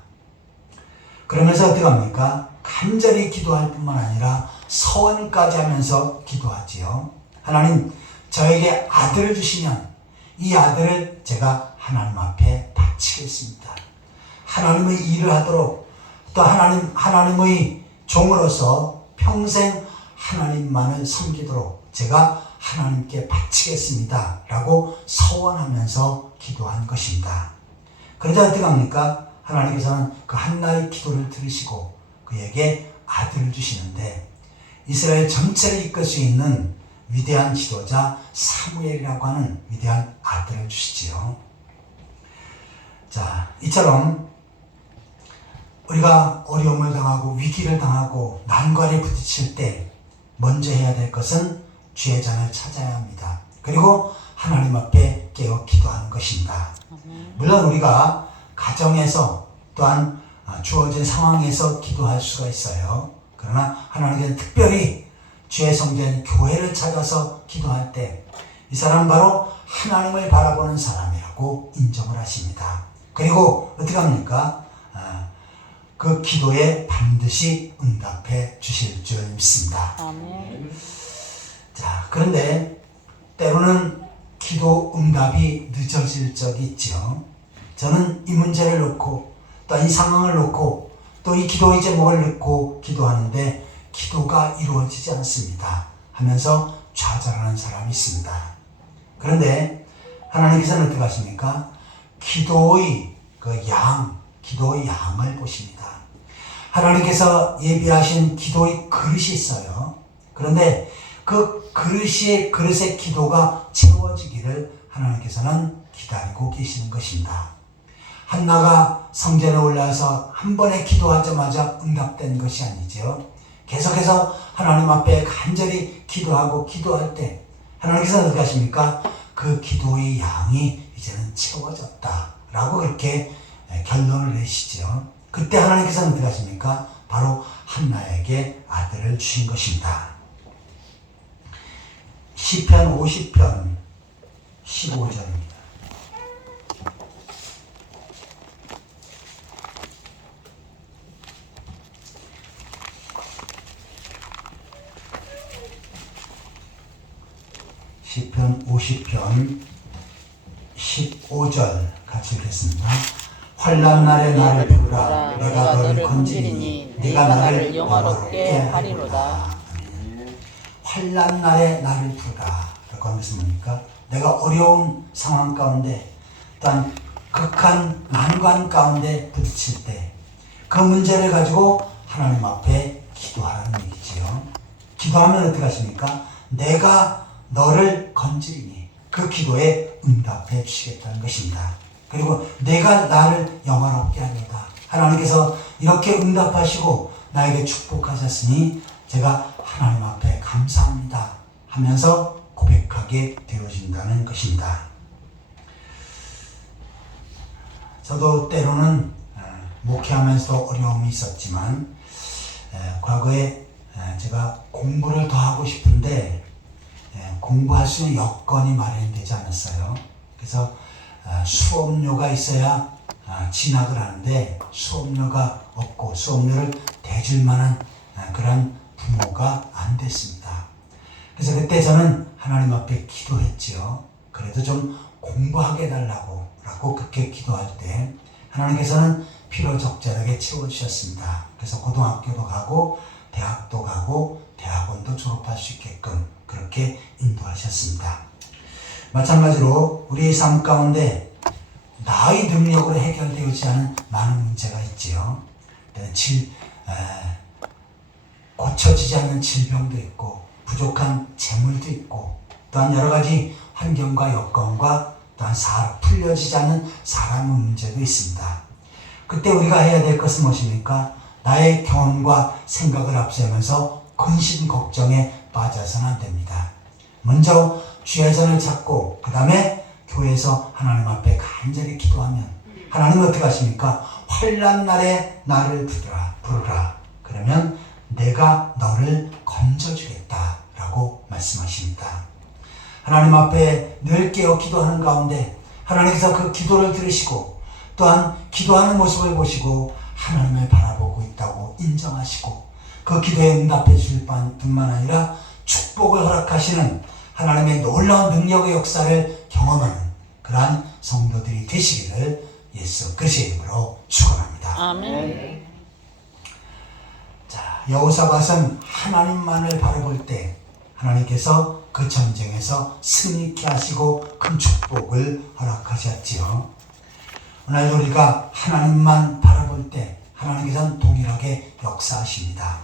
그러면서 어떻게 합니까? 간절히 기도할 뿐만 아니라 서원까지 하면서 기도하지요. 하나님, 저에게 아들을 주시면 이 아들을 제가 하나님 앞에 바치겠습니다. 하나님의 일을 하도록 또 하나님의 종으로서 평생 하나님만을 섬기도록 제가 하나님께 바치겠습니다. 라고 서원하면서 기도한 것입니다. 그러자 어떻게 합니까? 하나님께서는 그 한나의 기도를 들으시고 그에게 아들을 주시는데 이스라엘 전체를 이끌 수 있는 위대한 지도자 사무엘이라고 하는 위대한 아들을 주시지요. 자, 이처럼 우리가 어려움을 당하고 위기를 당하고 난관에 부딪힐 때 먼저 해야 될 것은 주의 잔을 찾아야 합니다. 그리고 하나님 앞에 깨어 기도하는 것입니다. 물론 우리가 가정에서 또한 주어진 상황에서 기도할 수가 있어요. 그러나 하나님께서는 특별히 주의 성전 교회를 찾아서 기도할 때 이 사람은 바로 하나님을 바라보는 사람이라고 인정을 하십니다. 그리고 어떻게 합니까? 그 기도에 반드시 응답해 주실 줄 믿습니다. 아멘. 자, 그런데 때로는 기도 응답이 늦어질 적이 있죠. 저는 이 문제를 놓고 또 이 상황을 놓고 또 이 기도의 제목을 놓고 기도하는데 기도가 이루어지지 않습니다 하면서 좌절하는 사람이 있습니다. 그런데 하나님께서는 어떻게 하십니까? 기도의 양을 보십니다. 하나님께서 예비하신 기도의 그릇이 있어요. 그런데 그 그릇의 기도가 채워지기를 하나님께서는 기다리고 계시는 것입니다. 한나가 성전에 올라와서 한 번에 기도하자마자 응답된 것이 아니죠. 계속해서 하나님 앞에 간절히 기도하고 기도할 때 하나님께서는 어떻게 하십니까? 그 기도의 양이 이제는 채워졌다 라고 그렇게 결론을 내시죠. 그때 하나님께서는 어떻게 하십니까? 바로 한나에게 아들을 주신 것입니다. 시편 50편 15절입니다. 시편 50편 15절 같이 읽겠습니다. 환난 날에 나를 부르라. 내가 너를 건지리니 네가 나를 영화롭게 하리로다. 환난 날에 나를 부르라. 라고 하는 것은 뭡니까? 내가 어려운 상황 가운데 또한 극한 난관 가운데 부딪힐 때 그 문제를 가지고 하나님 앞에 기도하라는 얘기지요. 기도하면 어떻게 하십니까? 내가 너를 건지리니 그 기도에 응답해 주시겠다는 것입니다. 그리고 내가 나를 영화롭게 하리로다. 하나님께서 이렇게 응답하시고 나에게 축복하셨으니 제가 하나님 앞에 감사합니다 하면서 고백하게 되어진다는 것입니다. 저도 때로는 목회하면서도 어려움이 있었지만 과거에 제가 공부를 더 하고 싶은데 공부할 수 있는 여건이 마련되지 않았어요. 그래서 수업료가 있어야 진학을 하는데 수업료가 없고 수업료를 대줄 만한 그런 부모가 안 됐습니다. 그래서 그때 저는 하나님 앞에 기도했지요. 그래도 좀 공부하게 해달라고 그렇게 기도할 때 하나님께서는 필요적절하게 채워주셨습니다. 그래서 고등학교도 가고 대학도 가고 대학원도 졸업할 수 있게끔 그렇게 인도하셨습니다. 마찬가지로 우리의 삶 가운데 나의 능력으로 해결되지 않은 많은 문제가 있지요. 고쳐지지 않는 질병도 있고 부족한 재물도 있고 또한 여러 가지 환경과 여건과 또한 풀려지지 않는 사람의 문제도 있습니다. 그때 우리가 해야 될 것은 무엇입니까? 나의 경험과 생각을 앞세우면서 근심 걱정에 빠져서는 안 됩니다. 먼저 주의 전을 찾고 그 다음에 교회에서 하나님 앞에 간절히 기도하면 하나님은 어떻게 하십니까? 환난 날에 나를 부르라. 그러면 내가 너를 건져주겠다 라고 말씀하십니다. 하나님 앞에 늘 깨어 기도하는 가운데 하나님께서 그 기도를 들으시고 또한 기도하는 모습을 보시고 하나님을 바라보고 있다고 인정하시고 그 기도에 응답해 주실 뿐만 아니라 축복을 허락하시는 하나님의 놀라운 능력의 역사를 경험하는 그러한 성도들이 되시기를 예수 그리스도의 이름으로 축원합니다. 아멘. 자, 여호사밧은 하나님만을 바라볼 때 하나님께서 그 전쟁에서 승리케 하시고 큰 축복을 허락하셨지요. 오늘도 우리가 하나님만 바라볼 때 하나님께서는 동일하게 역사하십니다.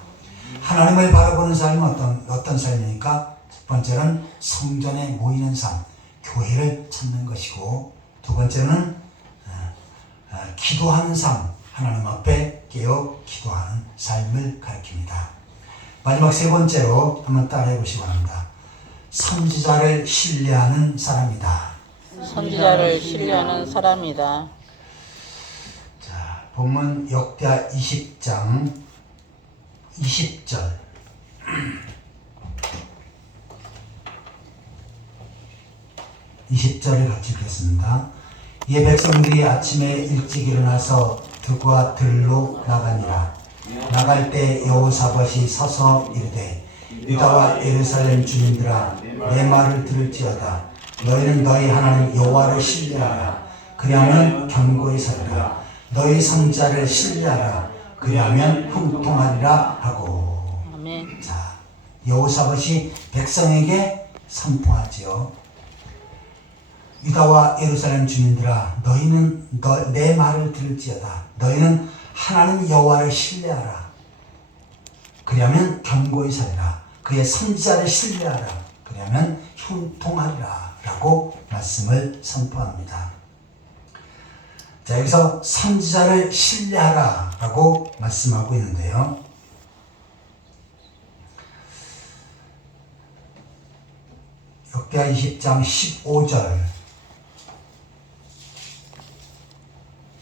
하나님을 바라보는 삶은 어떤 삶입니까? 첫 번째는 성전에 모이는 삶, 교회를 찾는 것이고 두 번째는 기도하는 삶, 하나님 앞에 깨어 기도하는 삶을 가리킵니다. 마지막 세 번째로 한번 따라해 보시기 바랍니다. 선지자를 신뢰하는 사람이다. 선지자를 신뢰하는 사람이다. 자, 본문 역대하 20장 20절. 20절을 같이 읽겠습니다. 이에 백성들이 아침에 일찍 일어나서 들과 들로 나가니라. 나갈 때 여호사밧이 서서 이르되 유다와 예루살렘 주민들아 내 말을 들을지어다. 너희는 너희 하나님 여호와를 신뢰하라. 그리하면 견고히 서리라. 너희 선자를 신뢰하라. 그리하면 형통하리라 하고. 아멘. 자, 여호사밧이 백성에게 선포하지요. 유다와 예루살렘 주민들아 너희는 내 말을 들을지어다. 너희는 하나님 여호와를 신뢰하라. 그리하면 견고히 서리라. 그의 선지자를 신뢰하라. 그리하면 형통하리라 라고 말씀을 선포합니다. 자, 여기서 선지자를 신뢰하라 라고 말씀하고 있는데요. 역대하 20장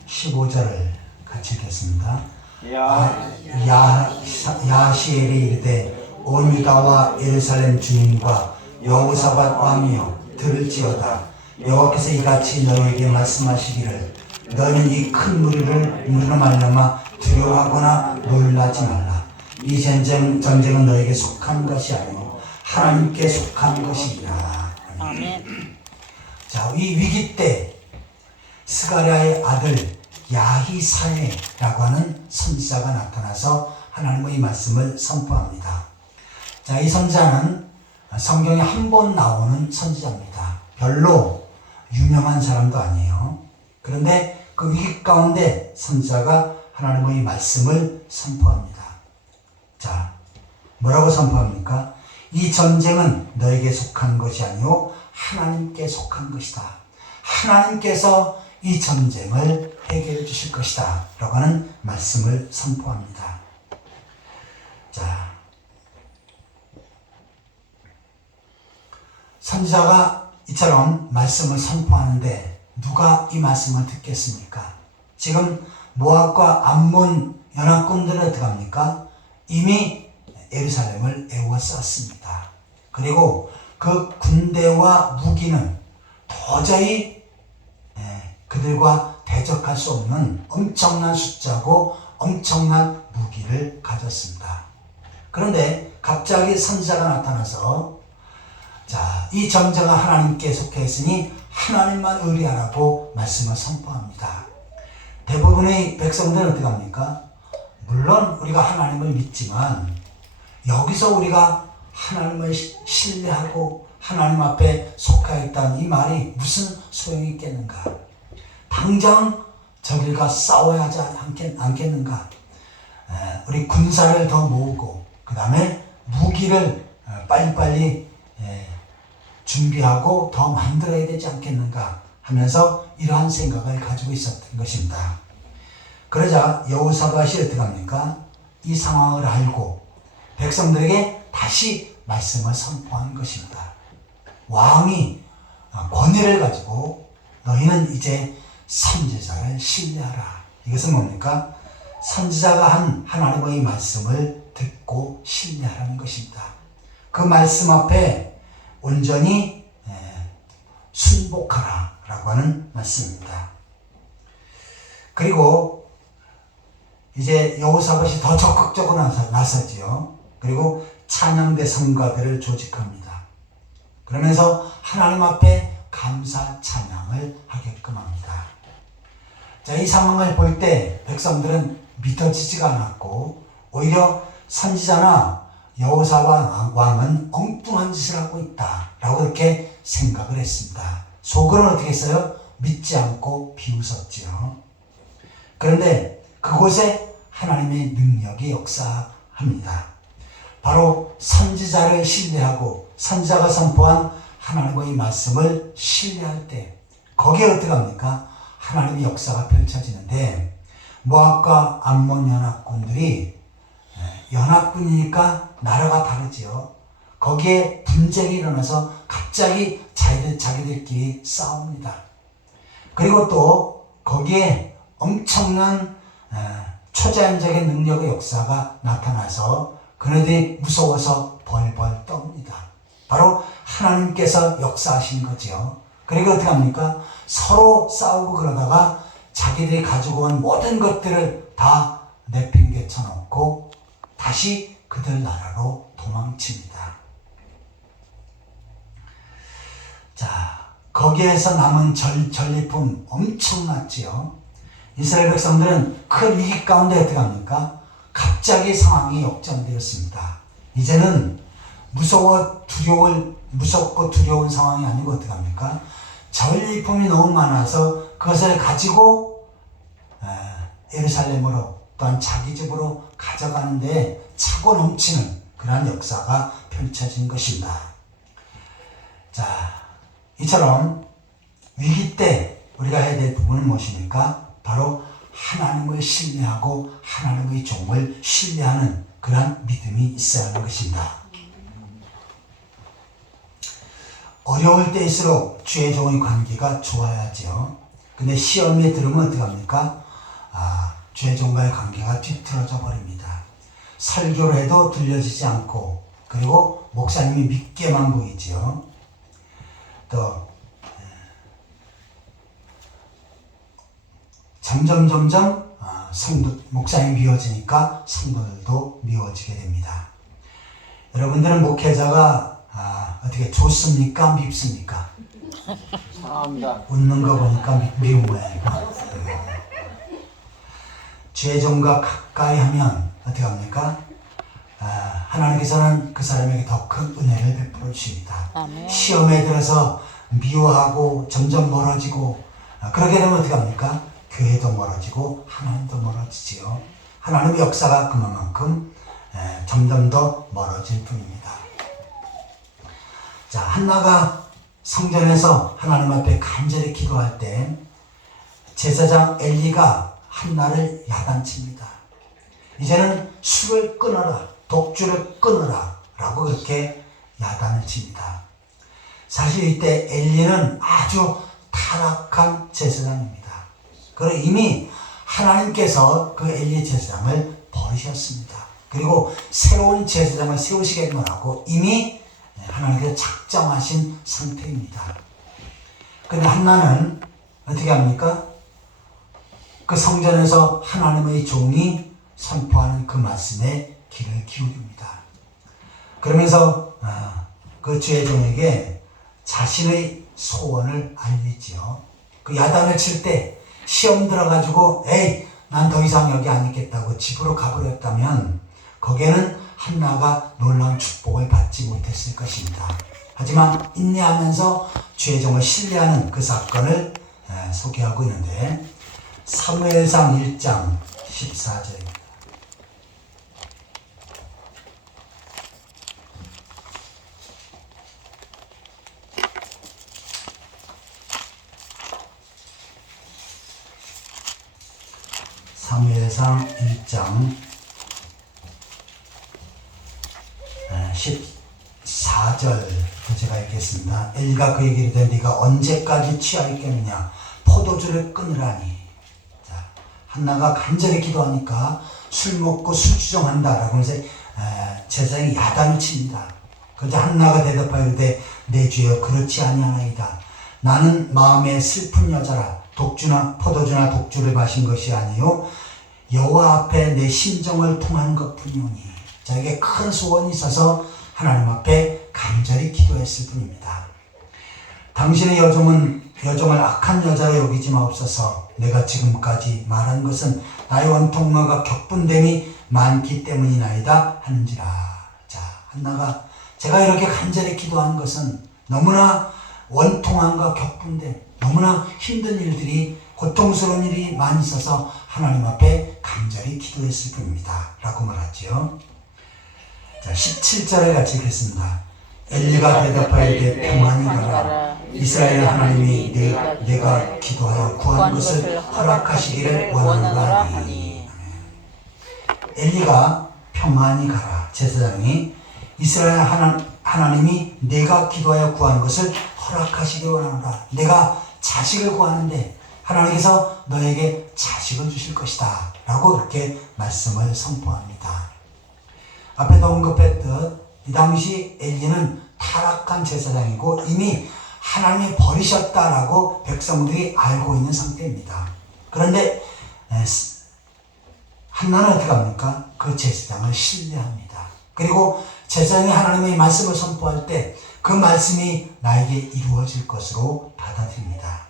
15절을 같이 읽겠습니다. 야시엘이 이르되 온 유다와 예루살렘 주민과 여호사밧 왕이여 들을지어다. 여호와께서 이같이 너희에게 말씀하시기를 너희는 이 큰 무리로 말미암아 두려워하거나 놀라지 말라. 이 전쟁은 너희에게 속한 것이 아니고 하나님께 속한 것이니라. 아멘. 자, 이 위기 때 스가랴의 아들 야히사야라고 하는 선지자가 나타나서 하나님의 말씀을 선포합니다. 자, 이 선지자는 성경에 한 번 나오는 선지자입니다. 별로 유명한 사람도 아니에요. 그런데 그 위기 가운데 선지자가 하나님의 말씀을 선포합니다. 자, 뭐라고 선포합니까? 이 전쟁은 너에게 속한 것이 아니오 하나님께 속한 것이다. 하나님께서 이 전쟁을 해결해 주실 것이다 라고 하는 말씀을 선포합니다. 자, 선지자가 이처럼 말씀을 선포하는데 누가 이 말씀을 듣겠습니까? 지금 모압과 암몬 연합군들은 어떻게 합니까? 이미 예루살렘을 에워쌌습니다. 그리고 그 군대와 무기는 도저히 그들과 대적할 수 없는 엄청난 숫자고 엄청난 무기를 가졌습니다. 그런데 갑자기 선지자가 나타나서 자, 이 전쟁은 하나님께 속해 있으니 하나님만 의뢰하라고 말씀을 선포합니다. 대부분의 백성들은 어떻게 합니까? 물론 우리가 하나님을 믿지만 여기서 우리가 하나님을 신뢰하고 하나님 앞에 속해 있다는 이 말이 무슨 소용이 있겠는가? 당장 저들과 싸워야 하지 않겠는가? 우리 군사를 더 모으고 그 다음에 무기를 빨리빨리 준비하고 더 만들어야 되지 않겠는가 하면서 이러한 생각을 가지고 있었던 것입니다. 그러자 여호사밧이 어떻게 합니까? 이 상황을 알고 백성들에게 다시 말씀을 선포한 것입니다. 왕이 권위를 가지고 너희는 이제 선지자를 신뢰하라. 이것은 뭡니까? 선지자가 한 하나님의 말씀을 듣고 신뢰하라는 것입니다. 그 말씀 앞에 온전히 순복하라 라고 하는 말씀입니다. 그리고 이제 여호사밧이 더 적극적으로 나서지요. 그리고 찬양대 성가대를 조직합니다. 그러면서 하나님 앞에 감사 찬양을 하게끔 합니다. 자, 이 상황을 볼 때 백성들은 믿어지지가 않았고 오히려 선지자나 여호사밧 왕은 엉뚱한 짓을 하고 있다 라고 그렇게 생각을 했습니다. 속으로는 어떻게 했어요? 믿지 않고 비웃었지요. 그런데 그곳에 하나님의 능력이 역사합니다. 바로 선지자를 신뢰하고 선지자가 선포한 하나님의 말씀을 신뢰할 때 거기에 어떻게 합니까? 하나님의 역사가 펼쳐지는데 모압과 암몬 연합군들이 연합군이니까 나라가 다르지요. 거기에 분쟁이 일어나서 갑자기 자기들끼리 싸웁니다. 그리고 또 거기에 엄청난 초자연적인 능력의 역사가 나타나서 그네들이 무서워서 벌벌 떱니다. 바로 하나님께서 역사하신 거죠. 그리고 어떻게 합니까? 서로 싸우고 그러다가 자기들이 가지고 온 모든 것들을 다 내팽개쳐 놓고 다시 그들 나라로 도망칩니다. 자, 거기에서 남은 전리품 엄청났지요. 이스라엘 백성들은 큰 위기 가운데 어떻게 합니까? 갑자기 상황이 역전되었습니다. 이제는 무섭고 두려운 상황이 아니고 어떻게 합니까? 전리품이 너무 많아서 그것을 가지고 예루살렘으로 또한 자기 집으로 가져가는데 차고 넘치는 그러한 역사가 펼쳐진 것입니다. 자, 이처럼 위기 때 우리가 해야 될 부분은 무엇입니까? 바로 하나님을 신뢰하고 하나님의 종을 신뢰하는 그러한 믿음이 있어야 하는 것입니다. 어려울 때일수록 주의 종의 관계가 좋아야죠. 근데 시험에 들으면 어떻게 합니까? 주의 종과의 관계가 뒤틀어져 버립니다. 설교를 해도 들려지지 않고 그리고 목사님이 믿게만 보이지요. 또 점점 목사님이 미워지니까 성도들도 미워지게 됩니다. 여러분들은 목회자가 어떻게 좋습니까? 밉습니까? 사랑합니다. 웃는 거 보니까 미운 거예요. 주의 종과 가까이 하면 어떻게 합니까? 하나님께서는 그 사람에게 더 큰 은혜를 베풀어 주십니다. 아멘. 시험에 들어서 미워하고 점점 멀어지고 그러게 되면 어떻게 합니까? 교회도 멀어지고 하나님도 멀어지지요. 하나님의 역사가 그만큼 점점 더 멀어질 뿐입니다. 자, 한나가 성전에서 하나님 앞에 간절히 기도할 때 제사장 엘리가 한나를 야단칩니다. 이제는 술을 끊어라, 독주를 끊어라 라고 그렇게 야단을 칩니다. 사실 이때 엘리는 아주 타락한 제사장입니다. 그리고 이미 하나님께서 그 엘리 제사장을 버리셨습니다. 그리고 새로운 제사장을 세우시겠노라고 이미 하나님께서 작정하신 상태입니다. 그런데 한나는 어떻게 합니까? 그 성전에서 하나님의 종이 선포하는 그 말씀에 귀를 기울입니다. 그러면서 그 주의 종에게 자신의 소원을 알리지요. 그 야단을 칠 때 시험 들어가지고 에이 난 더 이상 여기 안 있겠다고 집으로 가버렸다면 거기에는 한나가 놀라운 축복을 받지 못했을 것입니다. 하지만 인내하면서 주의 종을 신뢰하는 그 사건을 소개하고 있는데 사무엘상 1장 14절입니다. 사무엘상 1장 14절부터 제가 읽겠습니다. 엘리가 그에게 이르되 네가 언제까지 취하 있겠느냐 포도주를 끊으라니. 자, 한나가 간절히 기도하니까 술 먹고 술주정한다라고 해서 제사장이 야단을 칩니다. 그런데 한나가 대답하여 이르되 내 주여 그렇지 아니하나이다. 나는 마음에 슬픈 여자라 독주나 포도주나 독주를 마신 것이 아니요 여호와 앞에 내 심정을 통한 것뿐이오니. 자에게 큰 소원이 있어서 하나님 앞에 간절히 기도했을 뿐입니다. 당신의 여종을 악한 여자로 여기지 마옵소서. 내가 지금까지 말한 것은 나의 원통마가 격분됨이 많기 때문이나이다 하는지라. 자, 한나가 제가 이렇게 간절히 기도한 것은 너무나 원통함과 격분됨, 너무나 힘든 일들이, 고통스러운 일이 많이 있어서 하나님 앞에 간절히 기도했을 뿐입니다 라고 말하죠. 자, 17절에 같이 읽겠습니다. 엘리가 대답하여 평안히 가라. 이스라엘 하나님이 내가 기도하여 구한 것을 허락하시기를 원하노라 하니. 엘리가 평안히 가라. 제사장이 이스라엘 하나님이 내가 기도하여 구한 것을 허락하시기를 원하노라. 내가 자식을 구하는데 하나님께서 너에게 자식을 주실 것이다 라고 그렇게 말씀을 선포합니다. 앞에도 언급했듯 이 당시 엘리는 타락한 제사장이고 이미 하나님이 버리셨다라고 백성들이 알고 있는 상태입니다. 그런데 한나는 어떻게 합니까? 그 제사장을 신뢰합니다. 그리고 제사장이 하나님의 말씀을 선포할 때 그 말씀이 나에게 이루어질 것으로 받아들입니다.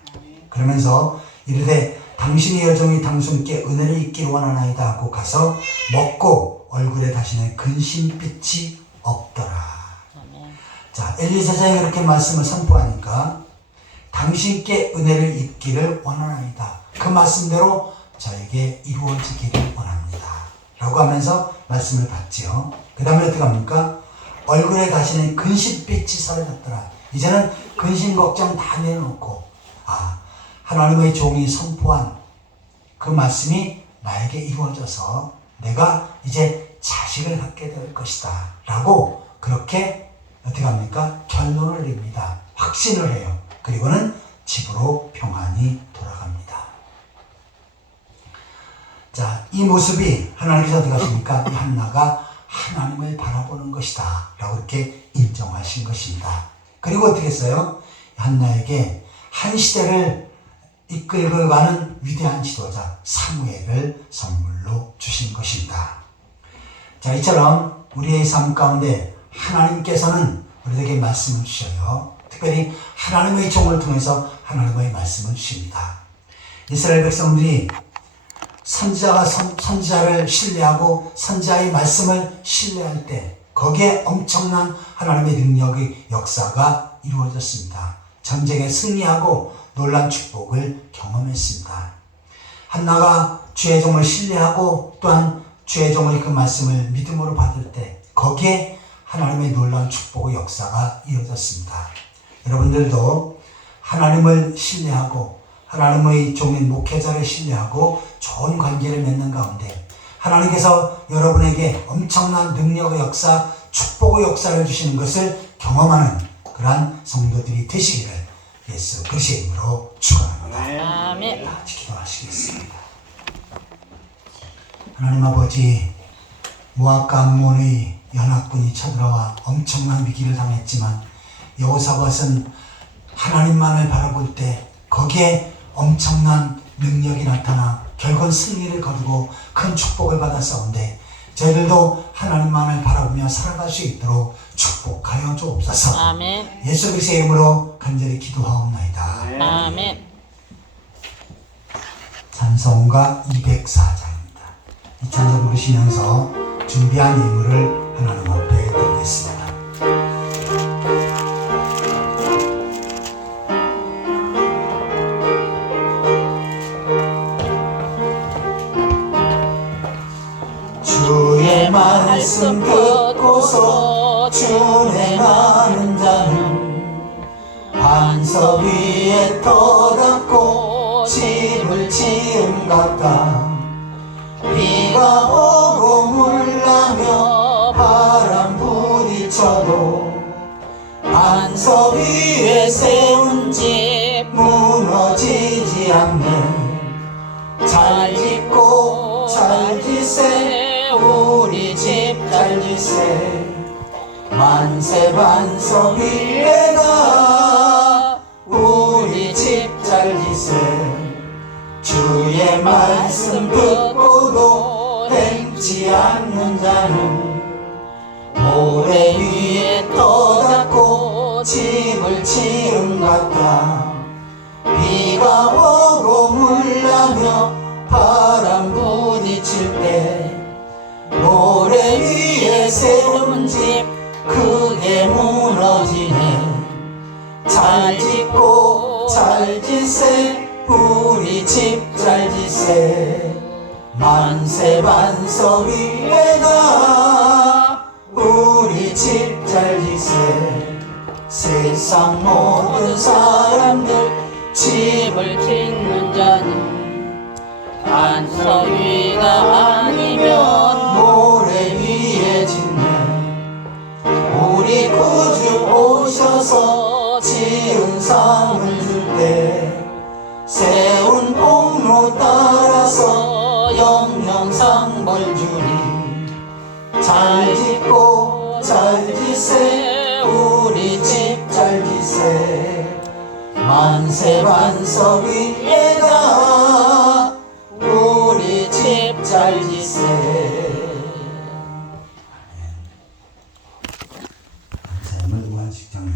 그러면서 이르되 당신의 여종이 당신께 은혜를 입기를 원하나이다 하고 가서 먹고 얼굴에 다시는 근심빛이 없더라. 자, 엘리 제사장이 그렇게 말씀을 선포하니까 당신께 은혜를 입기를 원하나이다. 그 말씀대로 저에게 이루어지기를 원합니다 라고 하면서 말씀을 받지요. 그 다음에 어떻게 합니까? 얼굴에 다시는 근심빛이 사라졌더라. 이제는 근심 걱정 다 내려놓고 하나님의 종이 선포한 그 말씀이 나에게 이루어져서 내가 이제 자식을 갖게 될 것이다 라고 그렇게 어떻게 합니까? 결론을 냅니다. 확신을 해요. 그리고는 집으로 평안히 돌아갑니다. 자, 이 모습이 하나님께서 어떻게 하십니까? 이 한나가 하나님을 바라보는 것이다 라고 이렇게 인정하신 것입니다. 그리고 어떻게 했어요? 한나에게 한 시대를 이끌고 가는 위대한 지도자 사무엘을 선물로 주신 것입니다. 자, 이처럼 우리의 삶 가운데 하나님께서는 우리에게 말씀을 주셔요. 특별히 하나님의 종을 통해서 하나님의 말씀을 주십니다. 이스라엘 백성들이 선지자를 신뢰하고 선지자의 말씀을 신뢰할 때 거기에 엄청난 하나님의 능력의 역사가 이루어졌습니다. 전쟁에 승리하고 놀란 축복을 경험했습니다. 한나가 주의 종을 신뢰하고 또한 주의 종의 그 말씀을 믿음으로 받을 때 거기에 하나님의 놀라운 축복의 역사가 이루어졌습니다. 여러분들도 하나님을 신뢰하고 하나님의 종인 목회자를 신뢰하고 좋은 관계를 맺는 가운데 하나님께서 여러분에게 엄청난 능력의 역사, 축복의 역사를 주시는 것을 경험하는 그러한 성도들이 되시기를 예수 그리스도의 이름으로 축원합니다. 아멘. 같이 기도하시겠습니다. 하나님 아버지, 모압과 암몬의 연합군이 쳐들어와 엄청난 위기를 당했지만 여호사밧은 하나님만을 바라볼 때 거기에 엄청난 능력이 나타나 결국은 승리를 거두고 큰 축복을 받았사온데 저희들도 하나님만을 바라보며 살아갈 수 있도록 축복하여 주옵소서. 아멘. 예수 그리스도의 이름으로 간절히 기도하옵나이다. 아멘. 찬송가 204장입니다. 이 찬송 부르시면서 준비한 예물을 하나님 앞에 드리겠습니다. 주의 말씀 듣고서 준행하는 자는 반석 위에 터닫고 집을 지은 같다. 비가 오고 물나며 바람 부딪히고 치도 반석 위에 세운 집 무너지지 않는 잘 짓고 잘 지세 우리 집 잘 지세 만세 반석 위에가 우리 집 잘 지세 주의 말씀 듣고도 행치 않는 자는 모래 위에 떠닫고 집을 지은 같다 비가 오고 물나며 바람 부딪힐 때 모래 위에 세운 집 크게 무너지네 잘 짓고 잘 지세 우리 집 잘 지세 만세 반석 위에가 우리 집 잘 지세 세상 모든 사람들 집을 짓는 자는 반석 위가 아니면 모래 위에 짓네 우리 구주 오셔서 지은 상을 줄 때 세운 폭로 따라서 영영상 벌 주리 잘 짓고 잘 지세 우리 집 잘 지세 만세 반석 위에가